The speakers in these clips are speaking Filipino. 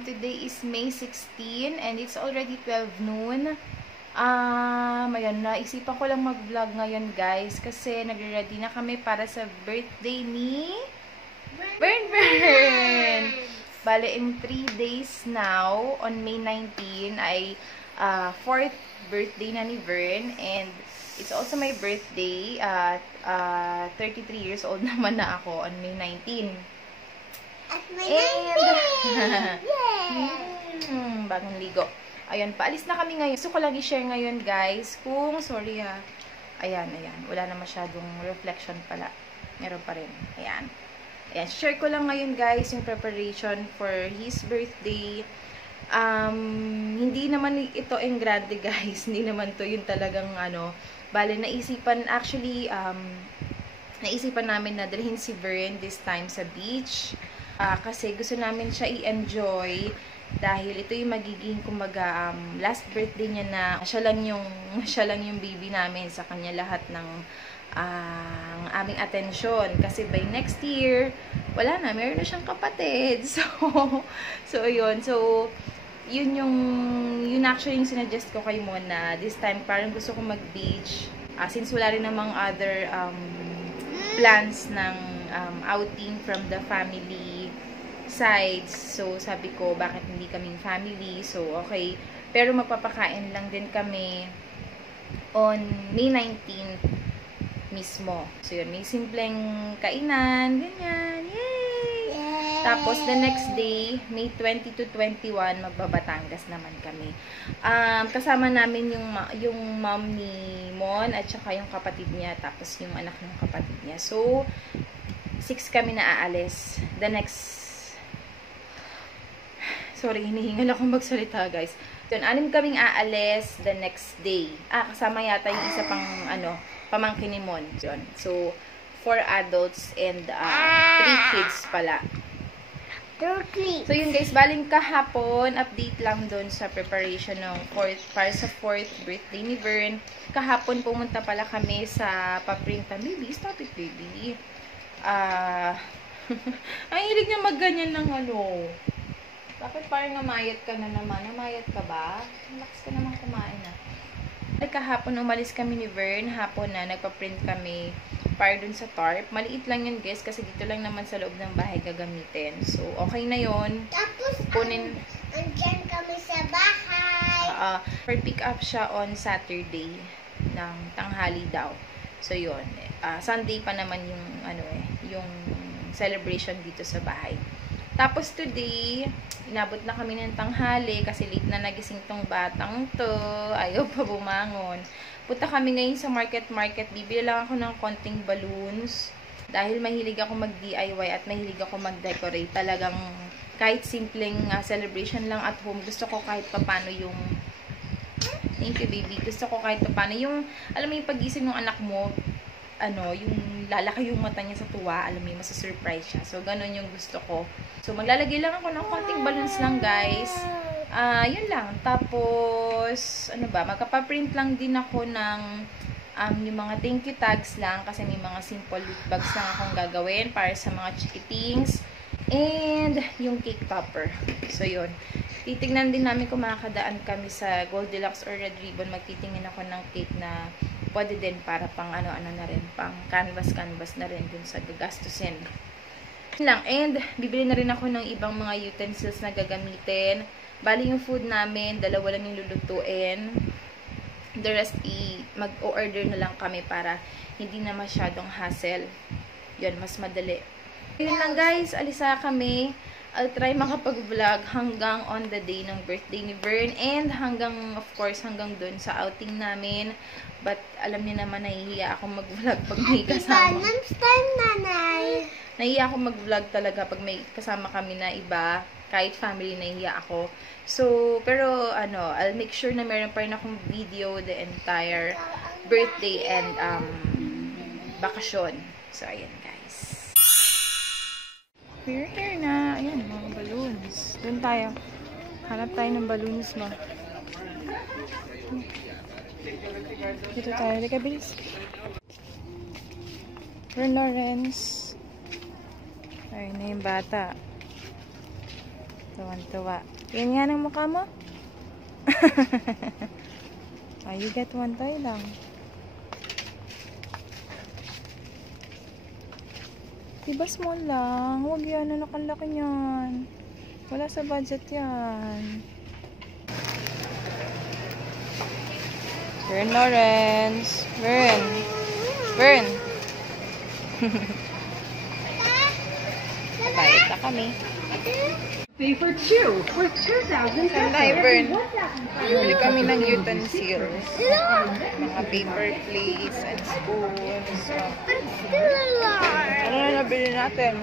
Today is May 16 and it's already 12 noon. Ayan, naisipan ko lang mag-vlog ngayon guys kasi nagre-ready na kami para sa birthday ni Bern. Bale, in 3 days now, on May 19 ay 4th birthday na ni Bern and it's also my birthday. 33 years old naman na ako on May 19. At my bagong ligo. Ayan, paalis na kami ngayon. Gusto ko lang i-share ngayon, guys, kung, sorry ha. Ayan. Wala na masyadong reflection pala. Meron pa rin. Ayan. Share ko lang ngayon, guys, yung preparation for his birthday. Hindi naman ito en grande, guys. Hindi naman to yung talagang, bale, naisipan namin na dalhin si Bern this time sa beach. Kasi gusto namin siya i-enjoy dahil ito yung magiging kumbaga last birthday niya na siya lang yung baby namin, sa kanya lahat ng aming atensyon kasi by next year wala na, meron na siyang kapatid. So yun actually yung sinuggest ko kay Mona this time. Parang gusto ko mag-beach since wala rin namang other plans ng outing from the family sides. So, sabi ko, bakit hindi kaming family? So, okay. Pero magpapakain lang din kami on May 19 mismo. So, yun. May simpleng kainan. Ganyan. Yay! Tapos, the next day, May 20 to 21, magbabatangas naman kami. Kasama namin yung mom ni Mon at saka yung kapatid niya. Tapos, yung anak ng kapatid niya. So, 6 kami na aalis. The next sorry, hinihingal akong magsalita, guys. Yun, 6 kaming aalis the next day. Kasama yata yung isa pang, pamangkin ni Mon. Yun. So, 4 adults and 3 kids pala. So, yun guys, baling kahapon, update lang doon sa preparation ng para sa 4th birthday ni Bern. Kahapon pumunta pala kami sa paprintan. Baby, stop it, baby. Ang hilig niya magganyan ng Bakit parang namayat ka na naman? Namayat ka ba? Relax ka naman kumain na. Kahapon umalis kami ni Bern. Hapon na, nagpa-print kami para dun sa tarp. Maliit lang yun guys kasi dito lang naman sa loob ng bahay gagamitin. So, okay na yun. Tapos, kunin, andyan kami sa bahay. for pick up siya on Saturday ng tanghali daw. So, yun. Sunday pa naman yung, yung celebration dito sa bahay. Tapos today, inabot na kami ng tanghali kasi late na nagising tong batang to. Ayaw pa bumangon. Punta kami ngayon sa market. Bibili lang ako ng konting balloons. Dahil mahilig ako mag-DIY at mahilig ako mag-decorate. Talagang kahit simpleng celebration lang at home. Gusto ko kahit papano yung thank you baby. Gusto ko kahit papano yung, alam mo yung pag-isip ng anak mo, yung lalaki yung mata niya sa tuwa, alam mo yung masa-surprise siya. So, ganun yung gusto ko. So, maglalagay lang ako ng konting balloons lang, guys. Yun lang. Tapos, magpapaprint lang din ako ng yung mga thank you tags lang kasi may mga simple loot bags lang akong gagawin para sa mga chikitings. And, yung cake topper. So, yun. Titignan din namin kung makakadaan kami sa Goldilocks or Red Ribbon. Magtitingin ako ng cake na pwede din para pang na rin, pang canvas na rin dun sa gagastusin. Lang. And, bibili na rin ako ng ibang mga utensils na gagamitin. Bali yung food namin, 2 lang yung lulutuin. The rest, mag-order na lang kami para hindi na masyadong hassle. Yun, mas madali. Yun lang guys, alisa kami. I'll try makapag-vlog hanggang on the day ng birthday ni Bern and hanggang, of course, hanggang dun sa outing namin. But, alam niyo naman, nahihiya ako mag-vlog pag may kasama. Nahihiya ako mag-vlog talaga pag may kasama kami na iba. Kahit family, nahihiya ako. So, pero, I'll make sure na meron pa rin akong video the entire birthday and, bakasyon. So, ayan guys. We're here na. Ayan, mga balloons. Doon tayo. Hanap tayo ng balloons mo. Dito tayo. Halika, bilis. We're Lawrence. Ayun na yung bata. Tuwan-tuwa. Yan nga ng mukha mo? Oh, you get one toy lang. Diba small lang? Huwag yan. Ano nakalaki niyan? Wala sa budget yan. Vern Lawrence. Vern. Vern. Bayad na kami. Favorite shoe for 2,000 Sandai, Vern. Huli kami ng utensils. Mga paper plates and spoons. So, ano na nabili natin?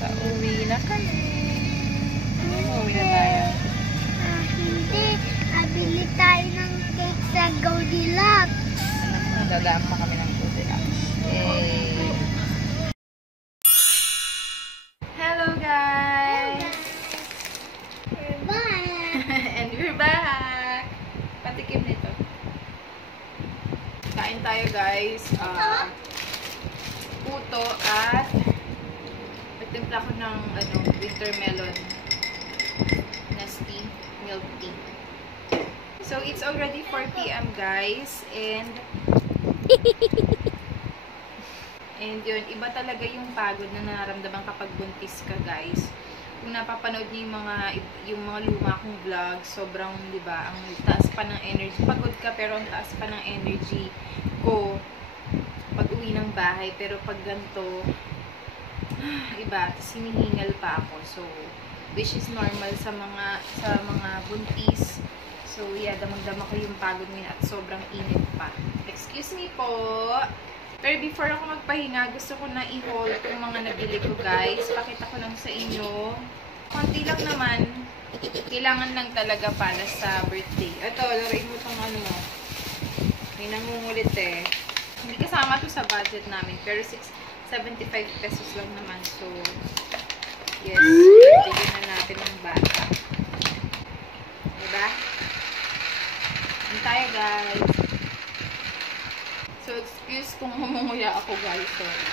Sa uwi na kami. Uwi na tayo. Hindi. Abili tayo ng cake sa Goldilocks. Dadaan pa kami ng Goldilocks. Yay! Hello guys! Bye! And we're back! Patikim nito. Kain tayo guys. Puto at nagtimpla ko ng winter melon na tea, milk tea. So it's already 4 PM guys, and yun, iba talaga yung pagod na nararamdaman kapag buntis ka guys. Kung napapanood niyo yung mga luma kong vlog, sobrang, di ba, ang taas pa ng energy. Pagod ka pero ang taas pa ng energy ko pag uwi ng bahay. Pero pag ganito, iba, sinihingal pa ako. So, which is normal sa mga buntis. So, yeah, damang-dama ko yung pagod ngayon at sobrang init pa. Excuse me po. Pero before ako magpahinga, gusto ko na i-haul yung mga nabili ko guys. Pakita ko lang sa inyo. Konti lang naman. Kailangan lang talaga para sa birthday. Ito, laruin mo itong ano. May nangungulit eh. Hindi kasama to sa budget namin. Pero 75 pesos lang naman. So, yes. Bigyan na natin ng bata. Diba? Yan tayo guys. So, excuse kung humunguya ako guys. Sorry.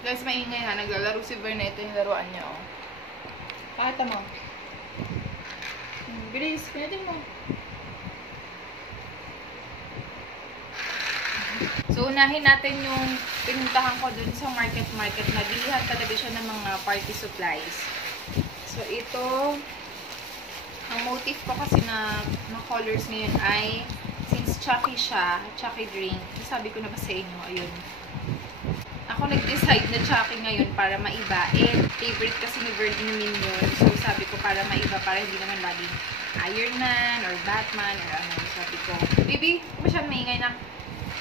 Guys, maingay ha. Naglalaro si Vern. Ito yung laruan niya, oh. Pakita mo. Bilis, pinatin mo. So, unahin natin yung pinuntahan ko dun sa market. Nabilihan talaga siya ng mga party supplies. So, ito, ang motif ko kasi na colors ngayon ay, since Chucky siya, Chucky drink, sabi ko na ba sa inyo, ayun. Ako nag-decide na Chucky ngayon para maiba. Favorite kasi ni Vern inumin yun. So, sabi ko para maiba, para hindi naman laging Iron Man or Batman or ano. Sabi ko, baby, masyadong maingay na.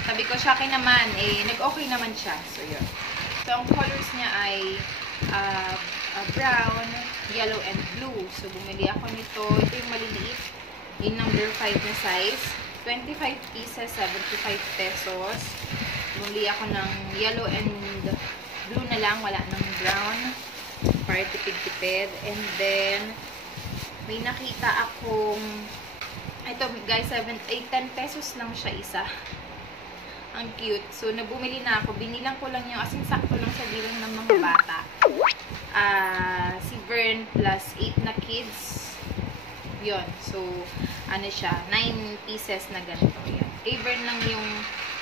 Sabi ko, Chucky naman, nag-okay naman siya. So, yun. So, ang colors niya ay brown, yellow, and blue. So, bumili ako nito. Ito yung maliliit. Yung number 5 na size. 25 pieces, 75 pesos. Bumili ako ng yellow and blue na lang. Wala ng brown. Para tipid-tipid. And then, may nakita akong ito guys, 10 pesos lang siya isa. Ang cute. So, nabumili na ako. Binilang ko lang yung, as in, sakto lang sa bilang ng mga bata. Si Vern plus 8 na kids. Yun. So, ano siya, 9 pieces na ganito. Yan. Kay Vern lang yung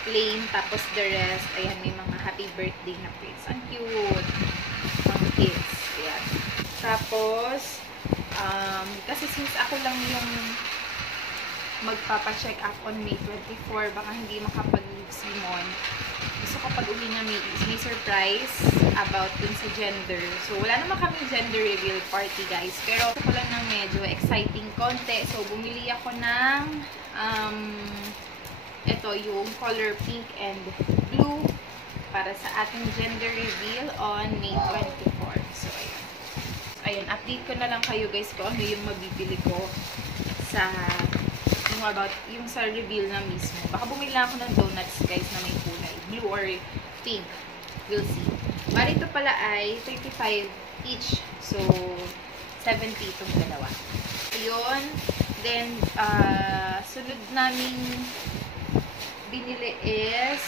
plain, tapos the rest, ayan, may mga happy birthday na plates. Ang cute. Mga kids. Ayan. Tapos, kasi since ako lang yung magpapa-check up on May 24, baka hindi makapag-simon. Gusto ko pag uwi na may surprise about dun sa gender. So, wala naman kami gender reveal party, guys. Pero, gusto ko lang ng medyo exciting konti. So, bumili ako ng ito, yung color pink and blue para sa ating gender reveal on May 24. So, ayun. Update ko na lang kayo, guys, kung ano yung mabibili ko sa yung sa reveal na mismo. Baka bumili lang ako ng donuts, guys, na may kulay. Blue or pink. We'll see. Bali, ito pala ay 35 each. So, 70 itong dalawa. Ayun. Then, sunod naming binili is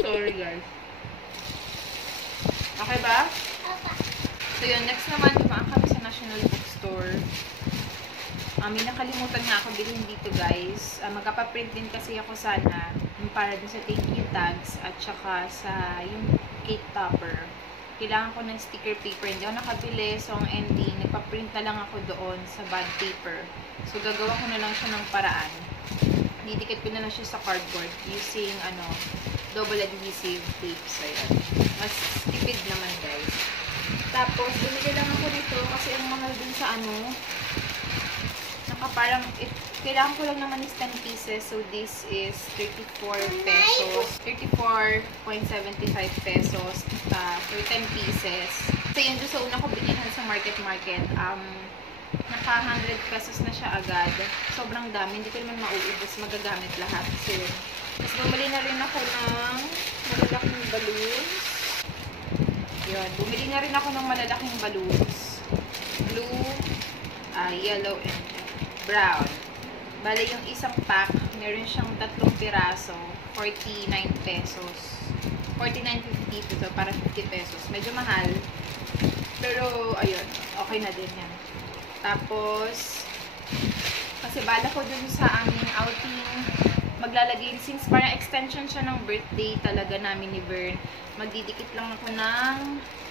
sorry, guys. Okay ba? So, yun. Next naman, dumaan kami sa National Bookstore. May nakalimutan nga ako bilhin dito, guys. Magpapaprint din kasi ako sana yung para din sa thank you tags at saka sa yung cake topper. Kailangan ko ng sticker paper. Hindi ako nakabili. So, ang ending, nagpa-print na lang ako doon sa bond paper. So, gagawa ko na lang siya ng paraan. Didikit ko na lang siya sa cardboard using, double adhesive tape. So, yun. Mas tipid naman, guys. Tapos, bumili lang ako nito kasi ang mahal dun sa parang, kailangan ko lang naman is 10 pieces. So, this is 34 pesos. 34.75 pesos for 10 pieces. So, yun doon sa una ko binilhan sa market. Naka 100 pesos na siya agad. Sobrang dami. Hindi ko naman mauubos. Magagamit lahat. So, yun. Tapos, bumili na rin ako ng malalaking balloons. Yun. Bumili na rin ako ng malalaking balloons. Blue, yellow, and brown. Bale, yung isang pack, meron siyang 3 piraso, 49 pesos. 49.50 ito, para 50 pesos. Medyo mahal. Pero, ayun, okay na din yan. Tapos, kasi bala ko dun sa aming outing, maglalagay, since parang extension siya ng birthday talaga namin ni Vern, magdidikit lang ako ng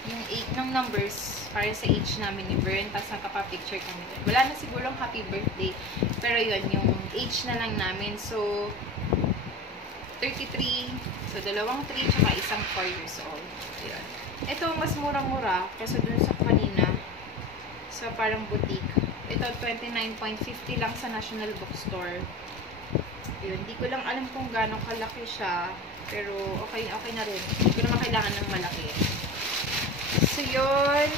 yung 8 ng numbers para sa age namin ni Vern, tapos nakapapicture kami dun. Wala na sigurong happy birthday, pero yun, yung age na lang namin. So, 33, so 2 3, tsaka isang 4 years old. Yun. Ito, mas murang-mura kasi dun sa kanina, sa parang boutique. Ito, 29.50 lang sa National Bookstore. Yun, hindi ko lang alam kung gaano kalaki siya, pero okay na rin. Hindi ko naman kailangan ng malaki. So, yun.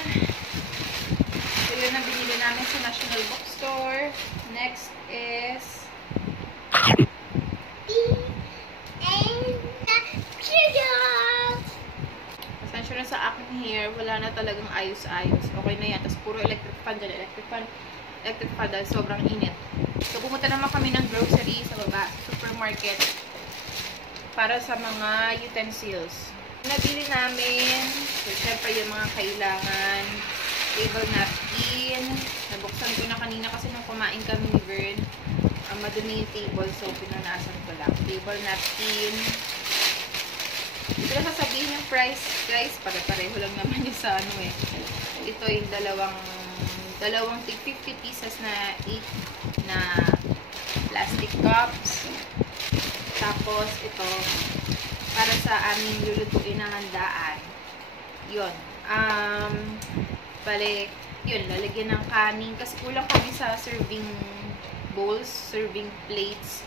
So, yun ang binili namin sa National Bookstore. Next is pasensya na sa akin hair. Wala na talagang ayos-ayos. Okay na yan. Tapos, puro electric fan dyan. Electric fan dahil sobrang init. So, pumunta naman kami ng grocery sa baba, supermarket, para sa mga utensils. Nabili namin, so, syempre yung mga kailangan, table napkin. Nabuksan ko na kanina kasi nung kumain kami ni Vern, madumi yung table, so pinunasan ko lang. Table napkin. Ito na sasabihin yung price, guys, pare-pareho lang naman yung sa Ito yung dalawang 50 pieces na 8 na plastic cups. Tapos, ito, para sa aming lulutuin na handaan. Yun. Bale, yun, lalagyan ng kanin. Kasi kulang kami sa serving bowls, serving plates.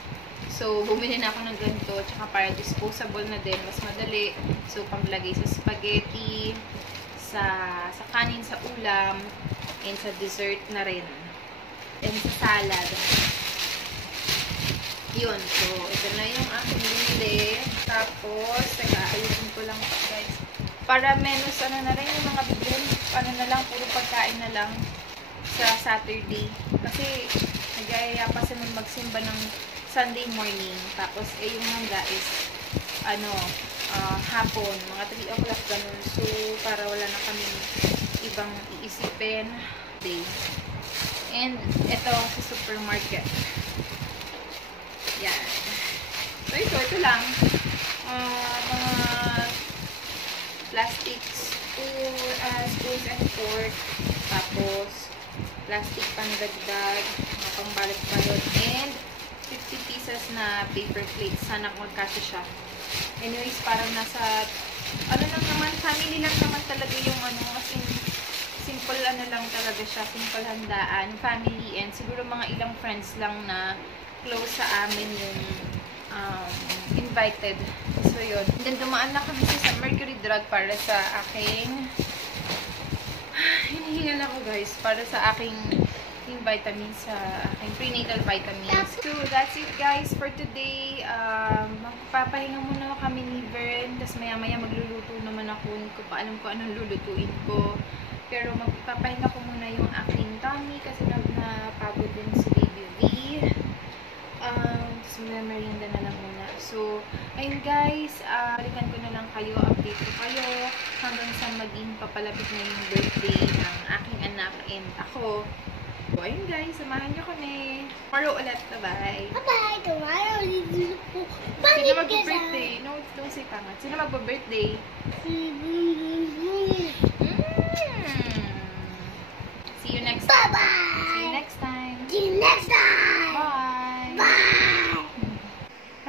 So, bumili na ako ng ganito. Tsaka para disposable na din. Mas madali. So, panglagay sa spaghetti, sa kanin, sa ulam, and sa dessert na rin. And sa salad. Yun. So, ito na yung aking binili. Tapos, ayusin ko lang pa, guys. Para menos, na rin yung mga bigyan. Na lang, puro pagkain na lang sa Saturday. Kasi, nag-aaya pa sila magsimba ng Sunday morning. Tapos, yung handa is, hapon. Mga 3 o'clock ganun. So, para wala na kaming ibang iisipin. Day. And, ito sa supermarket. Yan. So, ito lang. Mga plastic spoons and fork. Tapos, plastic pandagdag. Mga pangbalot-balot. And, 50 pieces na paper plates. Sana magkasya siya. Anyways, parang nasa, lang naman, family lang naman talaga yung kasi simple lang talaga siya. Simple handaan. Family and siguro mga ilang friends lang na close sa amin yung invited. So, yun. And then, dumaan na kami sa Mercury Drug para sa aking hinihingal ako, guys. Para sa aking aking vitamins, sa aking prenatal vitamins. So, that's it guys for today. Magpapahinga muna kami ni Vern. Tapos maya-maya magluluto naman ako. Hindi ko pa alam kung anong lulutuin ko. Pero magpapahinga ko muna yung aking tummy kasi napagod din si Baby V. Tapos merienda na lang muna. So, ayun guys, balikan ko na lang kayo, update ko kayo hanggang sa maging papalapit na yung birthday ng aking anak and ako. So, ayun guys, samahan nyo kami. Tomorrow ulit, bye-bye. Bye-bye, tomorrow. Sino magpa-birthday? No, don't say pangat. Sino magpa-birthday? See you next time. Bye-bye. See you next time. See you next time. Bye. Bye.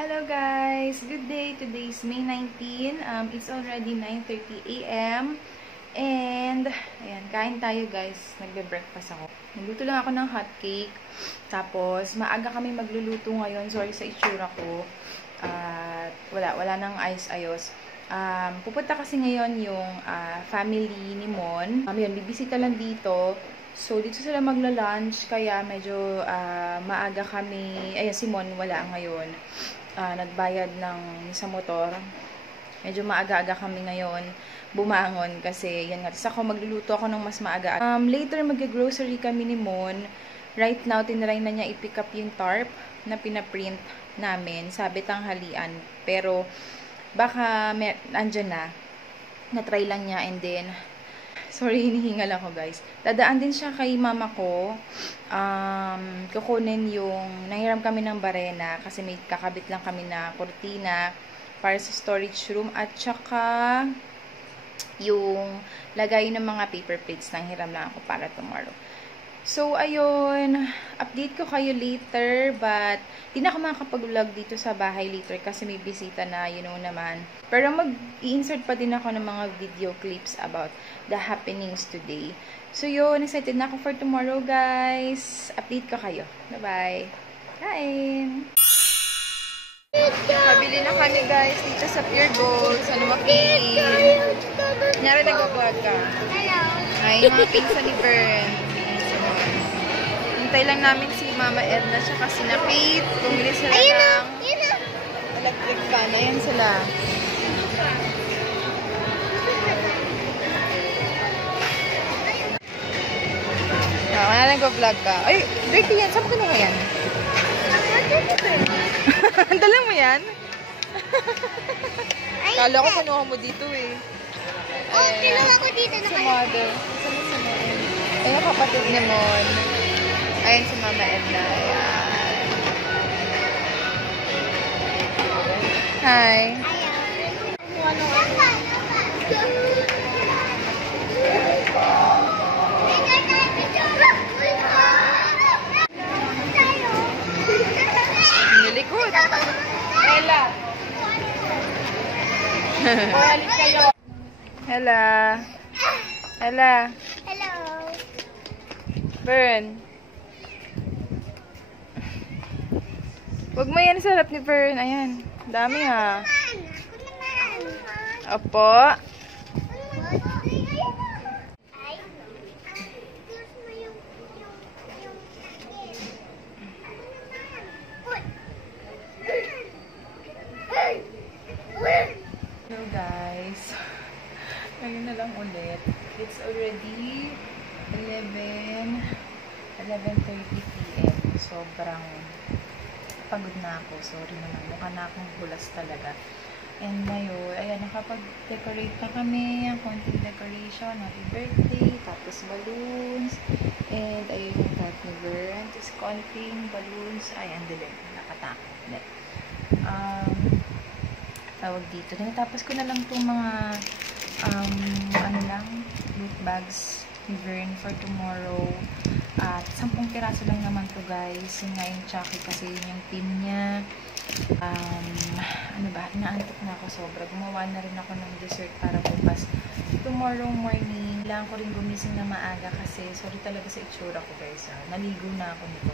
Hello guys! Good day! Today is May 19. It's already 9:30 AM. And, ayan, kain tayo guys. Nagbe-breakfast ako. Nagluto lang ako ng hot cake. Tapos, maaga kami magluluto ngayon. Sorry sa itsura ko. At, wala nang ayos-ayos. Pupunta kasi ngayon yung family ni Mon. Yun, bibisita lang dito. So, dito sila magla-lunch. Kaya, medyo maaga kami. Ayan, si Mon wala ngayon. Nagbayad sa motor. Medyo maaga-aga kami ngayon bumangon kasi yan nga. Tapos ako magluluto ako ng mas maaga. Later mag-grocery kami ni Mon. Right now, tinry na niya i-pick up yung tarp na pinaprint namin. Sabi tanghalian. Pero baka andyan na. Na-try lang niya and then sorry, hinihingal ako guys. Dadaan din siya kay mama ko. Kukunin yung nanghiram kami ng barena kasi may kakabit lang kami na kurtina para sa storage room at saka yung lagay ng mga paper plates nanghiram lang ako para tomorrow. So, ayun. Update ko kayo later but di na ako makakapag-vlog dito sa bahay later kasi may bisita na, you know naman. Pero mag-i-insert pa din ako ng mga video clips about the happenings today. So, yun. Excited na ako for tomorrow, guys. Update ko kayo. Bye-bye. Kain! Pabili na kami, guys, dito sa Pure Gold, sa Lumaki. Kunyari nag-vlog ka. Hello. Ay, yung mga pinsa ni Vern. Hintay lang namin si Mama Edna tsaka si Napit. Bumili sila ng electric fan. Ayan sila. Kaya nag-vlog ka. Ay, dirty yan. Saan mo kinuha yan? Dala mo yan? Kala ko kinuha mo dito eh. Oh, kinuha ko dito na Sa mother. Ayun yung kapatid ni Mon. Ayun si Mama Edna. Ayan. Hi. Nilikod. Ella. Ella. Ella. Hello. Vern. Huwag mo yan sa harap ni Vern. Ayan. Dami ha. Opo. Hello guys. Ngayon na lang ulit. It's already 11:30 PM. Sobrang pagod na ako. Sorry naman. Mukha na akong hulas talaga. And ngayon, ayan, nakapag-decorate na kami. Ang konting decoration. Happy birthday. Tapos balloons. And ayun yung cat ni Vern. Tapos konting balloons. Ay, ang dilim. Nakatakot. Tawag dito. Tapos ko na lang itong mga loot bags ni Vern for tomorrow. At 10 piraso lang naman to guys. Yun nga yung Chucky kasi yun yung team niya. Inaantok na ako sobra. Gumawa na rin ako ng dessert para bukas. Tomorrow morning, kailangan ko rin gumising na maaga kasi sorry talaga sa itsura ko guys. Naligo na ako nito.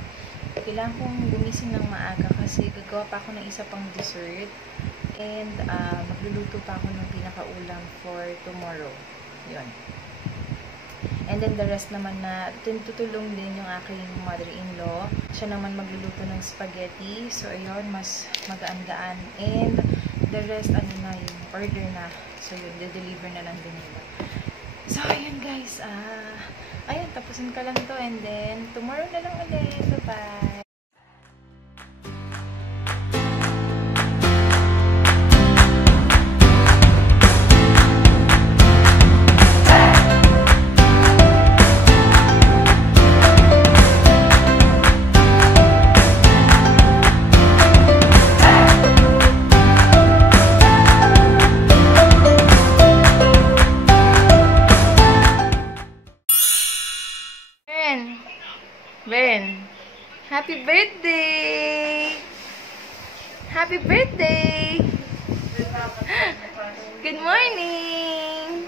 Kailangan kong gumising ng maaga kasi gagawa pa ako ng isa pang dessert. And magluluto pa ako ng pinakaulam for tomorrow. Yun. And then the rest naman na tutulong din yung aking mother-in-law. Siya naman magluluto ng spaghetti. So, ayun, mas magaan-gaan. And the rest, ano na, yung order na. So, yun, de-deliver na lang din nila. So, ayun guys. Ayun, tapusin ka lang to. And then, tomorrow na lang ulit. Bye-bye! Ben, happy birthday! Happy birthday! Good morning!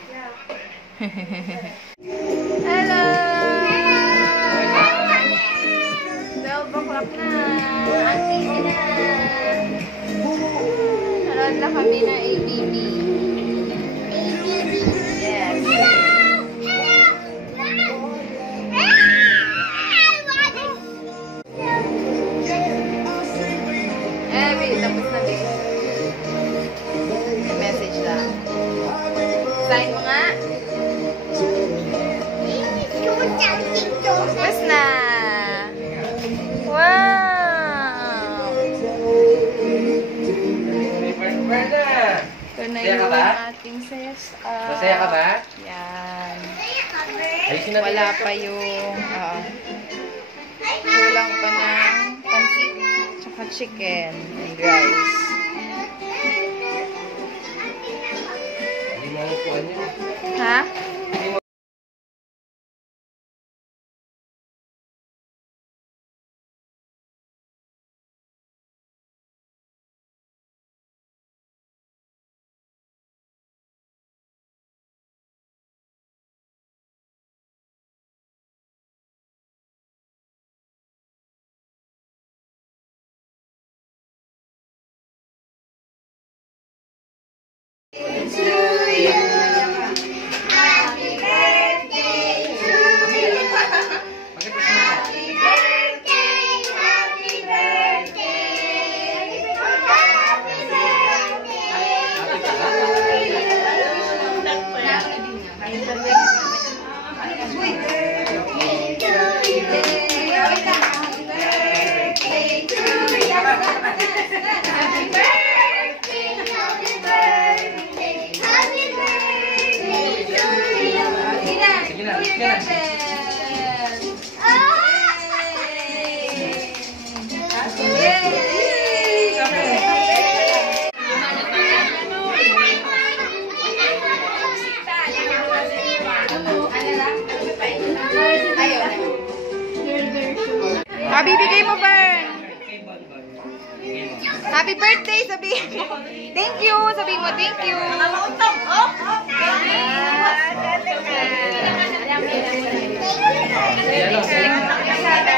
Hello! 12 o'clock na. Auntie na. Harap na kami na ABB. Yes. Tapos na din. May message lang. Sign mo nga. Tapos na. Wow! Ito na yung ating sesa. Masaya ka ba? Yan. Ayusin natin. Wala pa yung kulang pa ng pansit tsaka chicken and rice. Hindi mo upuan yun. Ha? Bibigay mo ba? Happy birthday, sabihin mo. Thank you, sabihin mo, thank you.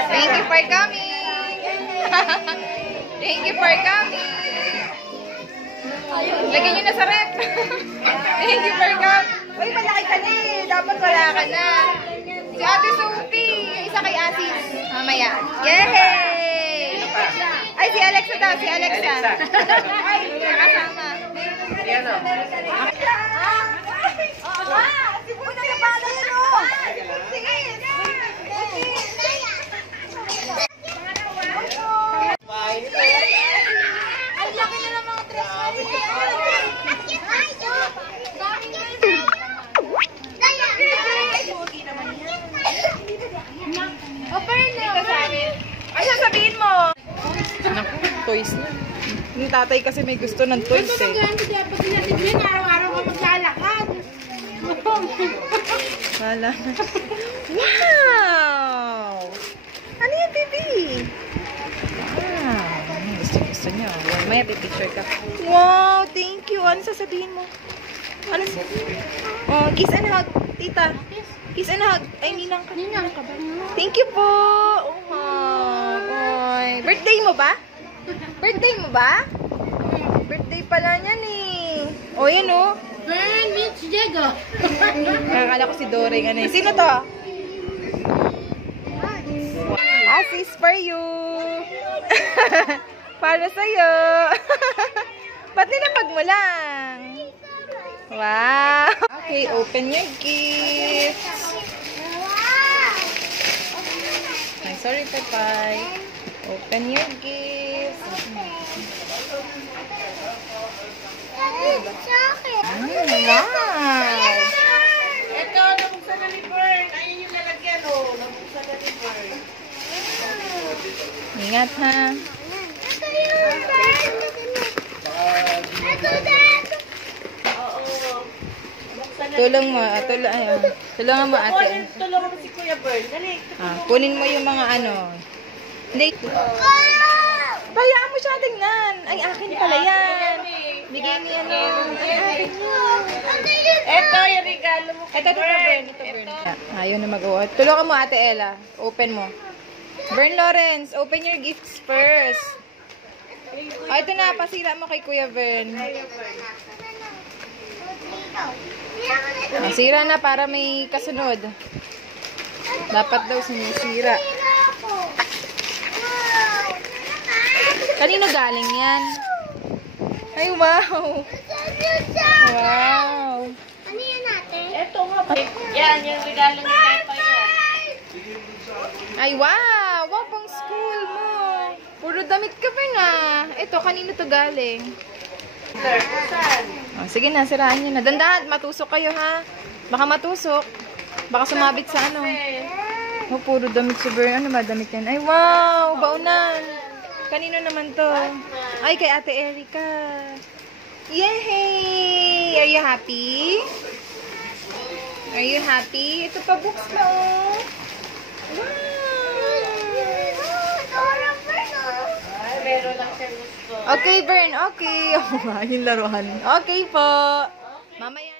Thank you for coming. Thank you for coming. Lagyan nyo na sa rep. Thank you for coming. Uy, malaki ka na eh. Dapat wala ka na. Si Ate Sophie. Isa kay Asis. Mamaya. Yay! Ay, si Alexa daw. Si Alexa. Ay, nakasama. Si ano? Si Buna na pala yun o. Sige. Ay, laki na ng mga dress. Ay, sasabihin mo. Naku, toys na. Yung tatay kasi may gusto ng toys eh. Araw-araw ka maglalakad. Wala. Wow! Ano yan, baby? Wow. Gusto niya. Maya, pipicture ka. Wow, thank you. Ano sasabihin mo? Ano sasabihin? Oh, kiss and hug, tita. Kiss and hug. Ay, ninang ka. Ninang ka ba? Thank you po. Oh, boy. Birthday mo ba? Birthday mo ba? Birthday pala niyan eh. Oh, yan oh. Burn, meet si Diego. Nakakala ko si Doring. Ano yun? Sino to? This is for you. Para sa'yo. Ba't nilapag mo lang? Wow. Okay, open your gifts. Ay, sorry, Pepay. Open your gifts. Wow. Ito, nabuksan na ni Burn. Ayun yung lalagyan, oh. Nabuksan na ni Burn. Ingat, ha? Ito yung Burn. Ito din. Oo. Buksan na. Tulong mo. Tulungan mo, ate. Tulungan mo si Kuya Burn. Dali. Kunin mo yung mga ano. Hindi. Bayaan mo siya tingnan. Ay, akin pala yan. Bigay ni ano. Ay, akin yun. Ito yung regalo mo. Ito, Bern. Ayaw na mag-uot. Tulungan mo, Ate Ella. Open mo. Bern Lawrence, open your gifts first. Oh, ito na. Pasira mo kay Kuya Bern. Sira na para may kasunod. Dapat daw sinisira. Kanino galing yan? Ay, wow! Wow! Ano yan natin? Ito nga. Yan, yung regalo ni Pepa yan. Ay, wow! Wow, pang school mo! Puro damit ka ba na? Ito, kanino to galing? Saan? Oh, sige na, siraan nyo na. Dandahan, matusok kayo ha. Baka matusok. Baka sumabit sa ano. Oh, puro damit si Bern. Ano ba damit yan? Ay, wow! Baunan! Kanino naman to? Ay, kay Ate Erica. Yay! Are you happy? Are you happy? Ito pa books na oh. Ay, meron lang siya gusto. Okay, Bern. Okay. Oh, yung laruan. Okay po. Mamaya.